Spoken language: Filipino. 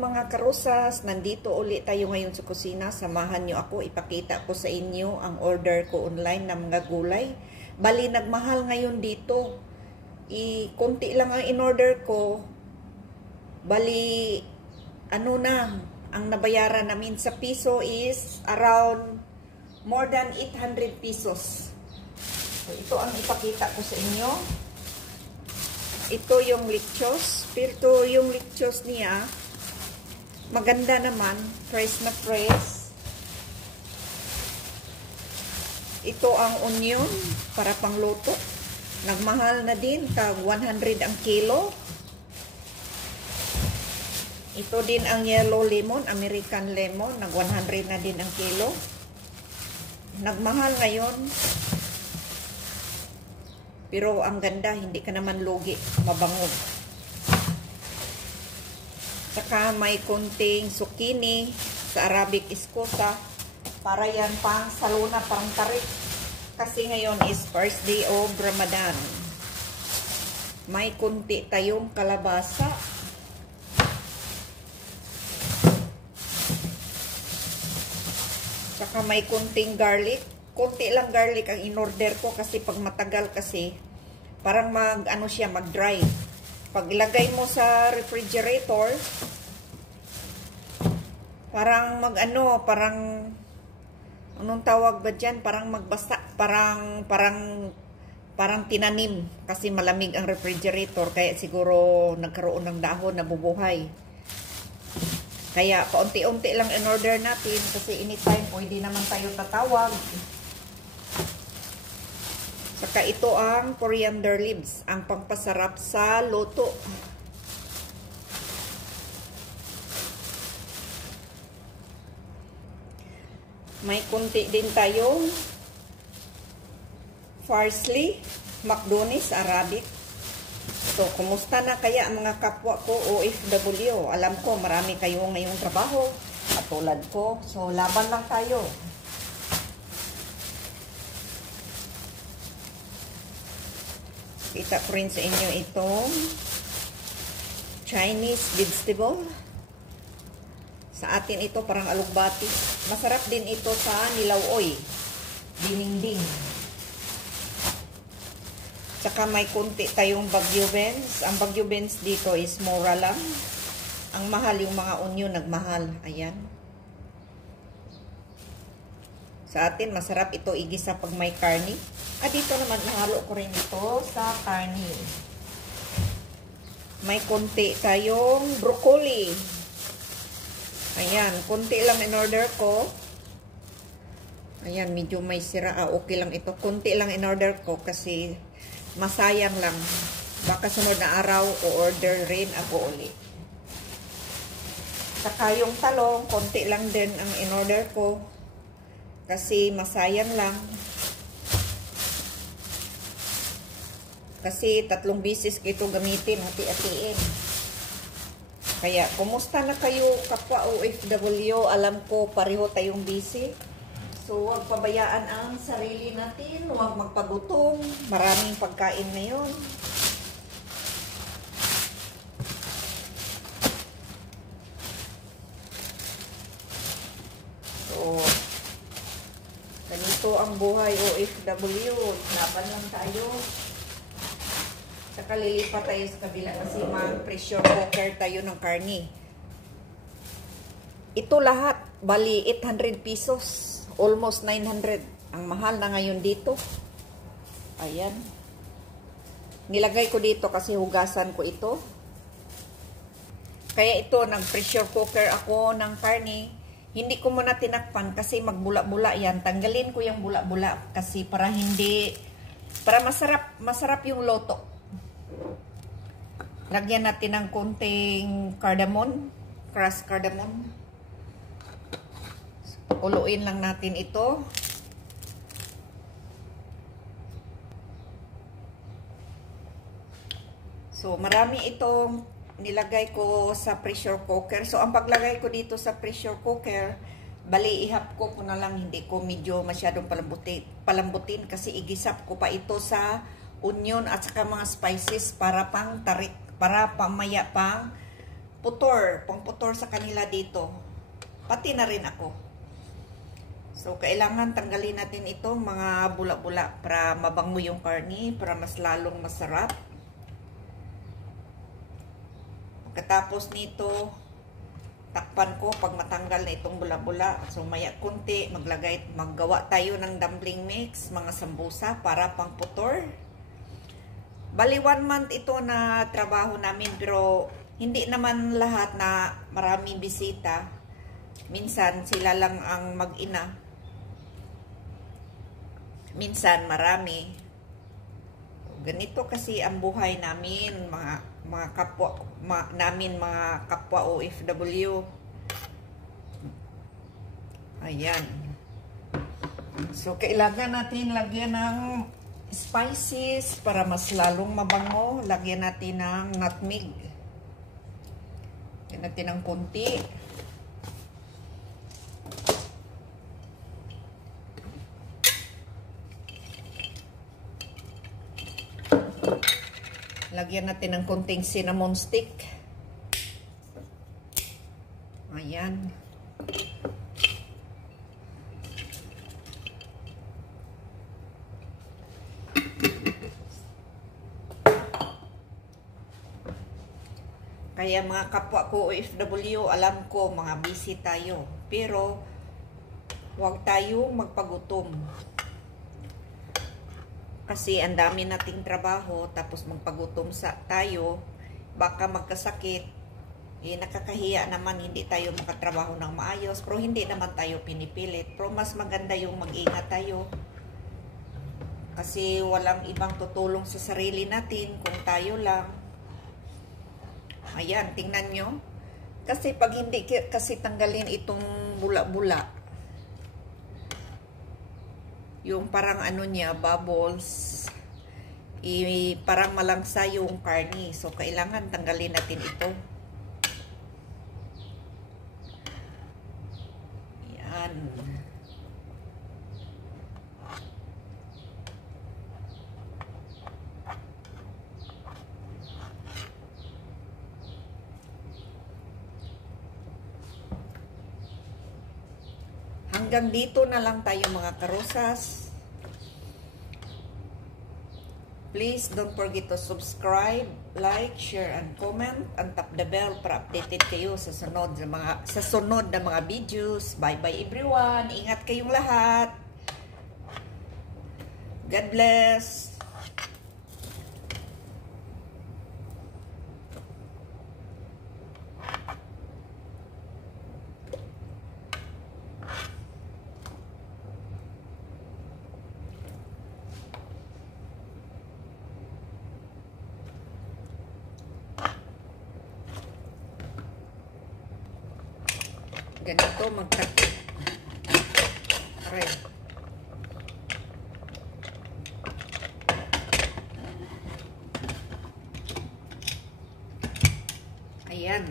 mga karosas, nandito ulit tayo ngayon sa kusina. Samahan nyo ako, ipakita ko sa inyo ang order ko online ng mga gulay. Bali, nagmahal ngayon dito. Konti lang ang in-order ko. Bali, ano na, ang nabayaran namin sa piso is around more than 800 pesos. So, ito ang ipakita ko sa inyo. Ito yung lechos. Pero yung lechos niya, maganda naman. Fresh na fresh. Ito ang onion para pangluto. Nagmahal na din. Tag 100 ang kilo. Ito din ang yellow lemon. American lemon. Nag 100 na din ang kilo. Nagmahal ngayon. Pero ang ganda, hindi ka naman lugi, mabango. Saka may konting zucchini sa Arabic Escosa. Para yan pang saluna, pang tarik. Kasi ngayon is first day of Ramadan. May konti tayong kalabasa. Saka may konting garlic. Konti lang garlic ang in-order ko kasi pag matagal kasi parang mag-dry. Pag ilagay mo sa refrigerator, parang anong tawag ba dyan? Parang magbasa, parang tinanim kasi malamig ang refrigerator kaya siguro nagkaroon ng dahon na bubuhay. Kaya paunti-unti lang in-order natin kasi anytime pwede naman tayo tatawag. Saka ito ang coriander leaves, ang pangpasarap sa luto. May kunti din tayong parsley, McDonald's, Arabic. So, kumusta na kaya ang mga kapwa ko OFW? Alam ko, marami kayo ngayong trabaho, katulad ko. So, laban lang tayo. Kita ko rin sa inyo itong Chinese vegetable. Sa atin ito parang alugbati. Masarap din ito sa nilauoy. Dininding. Saka may kunti tayong bagyo beans. Ang bagyo beans dito is mura lang. Ang mahal yung mga onion, nagmahal. Ayan. Sa atin, masarap ito igisa pag may karni. At dito naman, nahalo ko rin ito sa karni. May konti tayong broccoli. Ayan, konti lang in-order ko. Ayan, medyo may sira. Okay lang ito. Konti lang in-order ko kasi masayang lang. Baka sunod na araw, o-order rin ako ulit. Saka yung talong, konti lang din ang in-order ko. Kasi masayang lang. Kasi 3 bisis ko ito gamitin, hati-hatiin. Kaya, kumusta na kayo kapwa OFW? Alam ko, pareho tayong busy. So, huwag pabayaan ang sarili natin. Huwag magpagutom. Maraming pagkain ngayon. So, ganito ang buhay OFW. Laban lang tayo. Saka lilipat tayo sa kabila kasi mag-pressure cooker tayo ng karni. Ito lahat, bali 800 pesos. Almost 900. Ang mahal na ngayon dito. Ayan. Nilagay ko dito kasi hugasan ko ito. Kaya ito, nag-pressure cooker ako ng karni. Hindi ko muna tinakpan kasi magbula-bula yan. Tanggalin ko yung bula-bula kasi para masarap yung loto. Lagyan natin ng konting cardamom, crushed cardamom. Uluin lang natin ito. So, marami itong nilagay ko sa pressure cooker. So, ang paglagay ko dito sa pressure cooker, bali ihap ko na lang, hindi ko medyo masyadong palambutin kasi igisap ko pa ito sa onion at saka mga spices para pang tarik, para pamaya pang pangputor sa kanila dito. Pati na rin ako. So, kailangan tanggalin natin itong mga bula-bula para mabango yung karne, para mas lalong masarap. Pagkatapos nito, takpan ko pag matanggal na itong bula-bula. So, maya kunti, maggawa tayo ng dumpling mix, mga sambusa para pangputor. Bali, 1 month ito na trabaho namin, pero hindi naman lahat na maraming bisita. Minsan, sila lang ang mag-ina. Minsan, marami. Ganito kasi ang buhay namin, mga kapwa mga kapwa OFW. Ayan. So, kailangan natin lagyan ng spices para mas lalong mabango. Lagyan natin ng nutmeg. Lagyan natin ng konti. Lagyan natin ng konting cinnamon stick. Ayan. Kaya mga kapwa ko OFW, alam ko mga busy tayo. Pero huwag tayo magpagutom. Kasi ang dami nating trabaho, tapos magpagutom tayo, baka magkasakit. Nakakahiya naman, hindi tayo makatrabaho ng maayos, pero hindi naman tayo pinipilit. Pero mas maganda yung mag-ingat tayo. Kasi walang ibang tutulong sa sarili natin kung tayo lang. Ayan, tingnan nyo. Kasi pag hindi kasi tanggalin itong bula-bula, yung parang ano niya, bubbles, parang malangsa yung karne. So, kailangan tanggalin natin ito. Yan. Hanggang dito na lang tayo mga karosas. Please don't forget to subscribe, like, share, and comment, and tap the bell para updated kayo sa sunod na mga videos. Bye-bye everyone. Ingat kayong lahat. God bless. Ganito magtakip. Aray. Ayan.